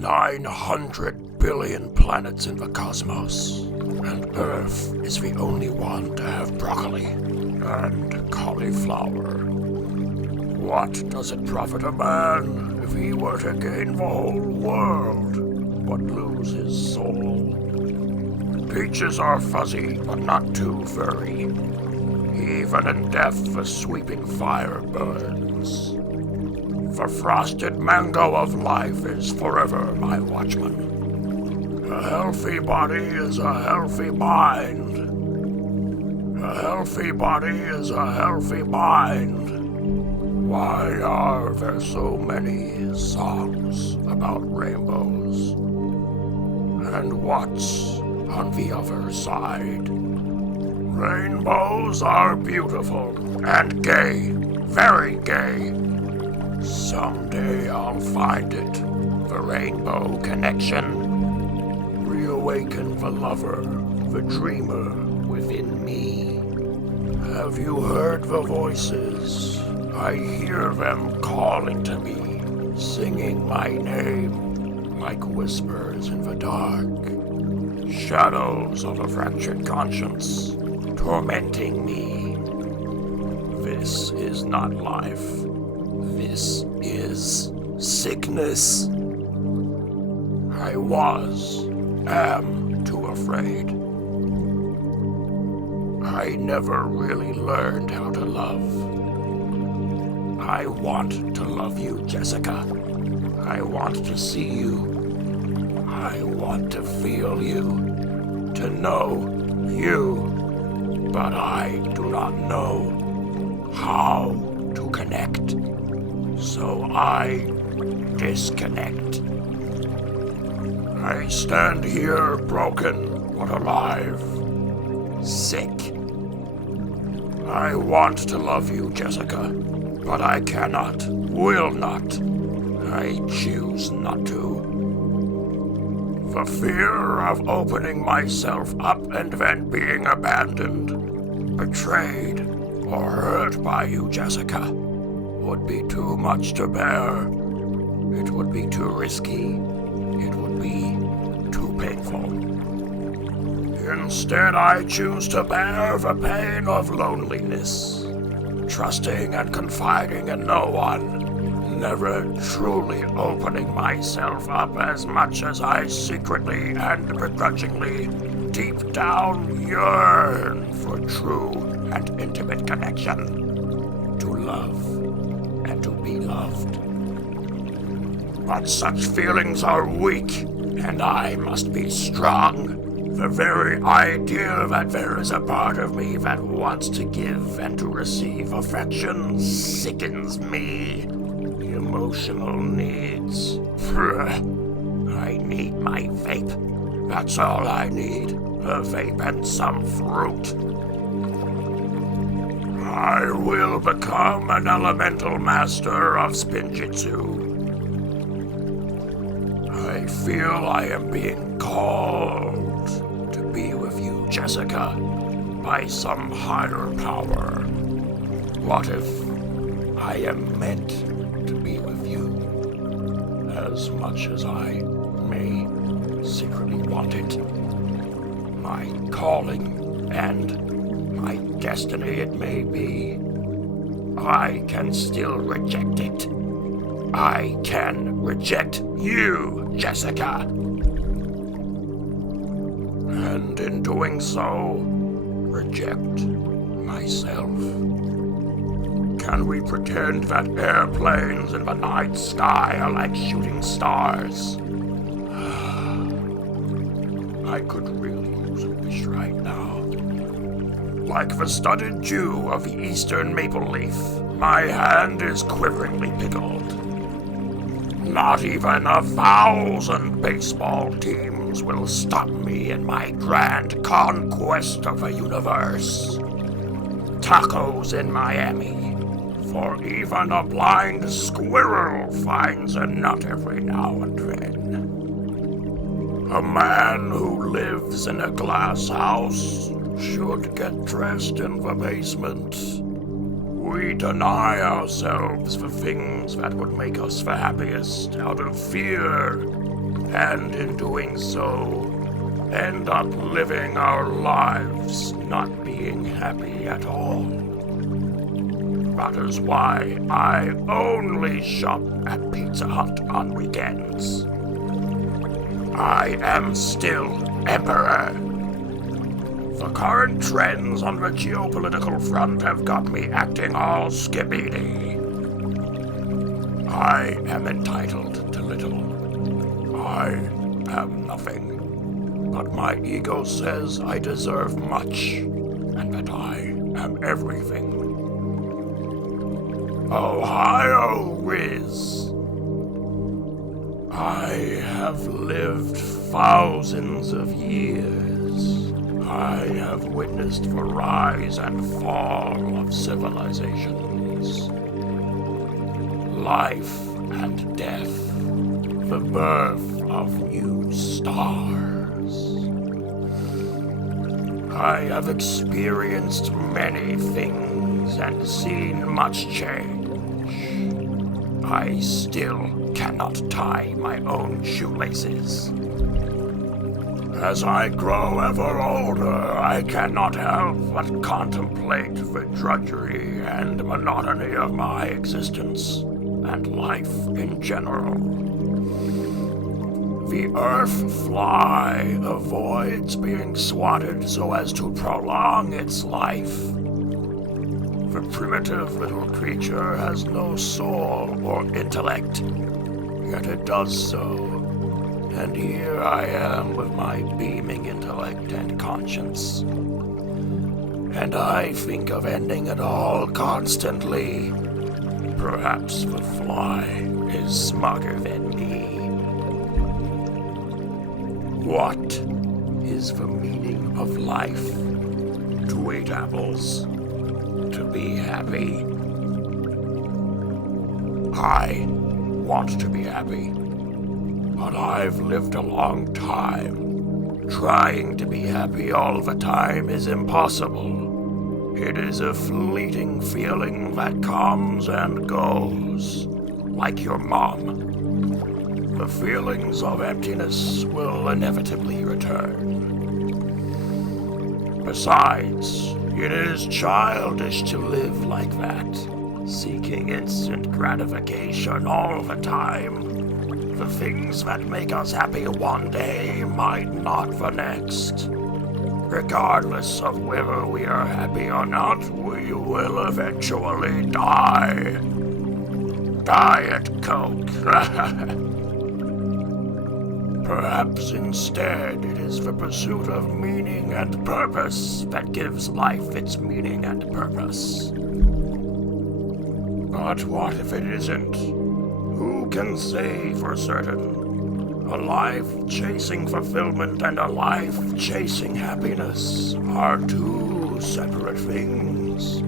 900 billion planets in the cosmos, and Earth is the only one to have broccoli and cauliflower. What does it profit a man if he were to gain the whole world, but lose his soul? Peaches are fuzzy, but not too furry. Even in death, the sweeping fire burns. The frosted mango of life is forever my watchman. A healthy body is a healthy mind. A healthy body is a healthy mind. Why are there so many songs about rainbows? And what's on the other side? Rainbows are beautiful and gay, very gay. Someday I'll find it, the rainbow connection. Reawaken the lover, the dreamer within me. Have you heard the voices? I hear them calling to me, singing my name like whispers in the dark. Shadows of a fractured conscience, tormenting me. This is not life. This is sickness. I am too afraid. I never really learned how to love. I want to love you, Jessica. I want to see you. I want to feel you, to know you. But I do not know how to connect. So I disconnect. I stand here broken but alive, sick. I want to love you, Jessica, but I cannot, will not. I choose not to. The fear of opening myself up and then being abandoned, betrayed, or hurt by you, Jessica, would be too much to bear. It would be too risky. It would be too painful. Instead, I choose to bear the pain of loneliness, trusting and confiding in no one, never truly opening myself up as much as I secretly and begrudgingly, deep down, yearn for true and intimate connection, to love and to be loved. But such feelings are weak, and I must be strong. The very idea that there is a part of me that wants to give and to receive affection sickens me. Emotional needs. I need my vape. That's all I need. A vape and some fruit. I will become an elemental master of Spinjitzu. I feel I am being called to be with you, Jessica, by some higher power. What if I am meant to be with you, as much as I may secretly want it? My calling and my destiny it may be, I can still reject it. I can reject you, Jessica. And in doing so, reject myself. Can we pretend that airplanes in the night sky are like shooting stars? I could really use a wish right now. Like the studded dew of the eastern maple leaf, my hand is quiveringly pickled. Not even 1,000 baseball teams will stop me in my grand conquest of the universe. Tacos in Miami, for even a blind squirrel finds a nut every now and then. A man who lives in a glass house should get dressed in the basement. We deny ourselves the things that would make us the happiest out of fear. and in doing so, end up living our lives not being happy at all. That is why I only shop at Pizza Hut on weekends. I am still Emperor. The current trends on the geopolitical front have got me acting all skippy. I am entitled to little. I have nothing. But my ego says I deserve much, and that I am everything. Ohio whiz! I have lived thousands of years. I have witnessed the rise and fall of civilizations. Life and death, the birth of new stars. I have experienced many things and seen much change. I still cannot tie my own shoelaces. As I grow ever older, I cannot help but contemplate the drudgery and monotony of my existence, and life in general. The earth fly avoids being swatted so as to prolong its life. The primitive little creature has no soul or intellect, yet it does so. And here I am with my beaming intellect and conscience. And I think of ending it all constantly. Perhaps the fly is smarter than me. What is the meaning of life? To eat apples. To be happy. I want to be happy. But I've lived a long time. Trying to be happy all the time is impossible. It is a fleeting feeling that comes and goes, like your mom. The feelings of emptiness will inevitably return. Besides, it is childish to live like that, seeking instant gratification all the time. The things that make us happy one day might not the next. Regardless of whether we are happy or not, we will eventually die. Diet Coke. Perhaps instead it is the pursuit of meaning and purpose that gives life its meaning and purpose. But what if it isn't? Who can say for certain? A life chasing fulfillment and a life chasing happiness are two separate things.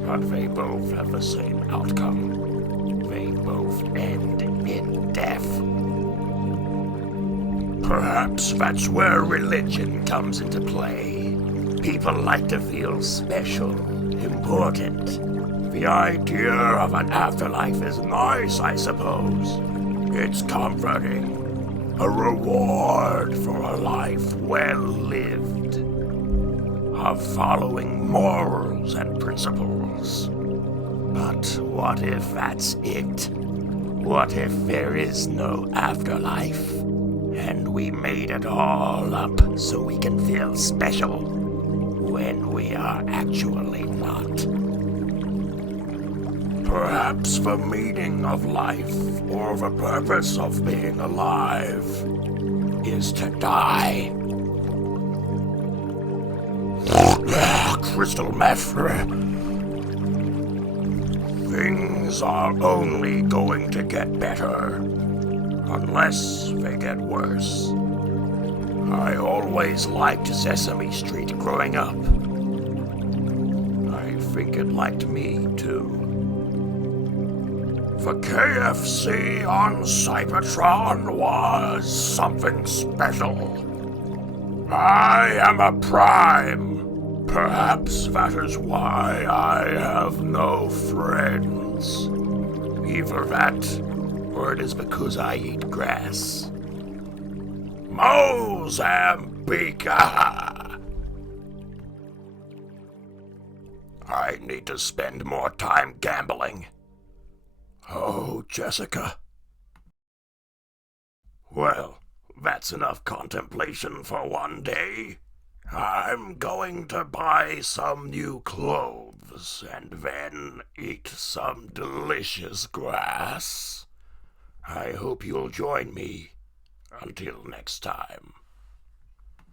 But they both have the same outcome. They both end in death. Perhaps that's where religion comes into play. People like to feel special, important. The idea of an afterlife is nice, I suppose. It's comforting. A reward for a life well lived. Of following morals and principles. But what if that's it? What if there is no afterlife? And we made it all up so we can feel special when we are actually not. Perhaps the meaning of life or the purpose of being alive is to die. Crystal meth. Things are only going to get better, unless they get worse. I always liked Sesame Street growing up. I think it liked me too. The KFC on Cybertron was something special. I am a Prime. Perhaps that is why I have no friends. Either that, or it is because I eat grass. Mozambique! I need to spend more time gambling. Oh, Jessica. Well, that's enough contemplation for one day. I'm going to buy some new clothes and then eat some delicious grass. I hope you'll join me. Until next time.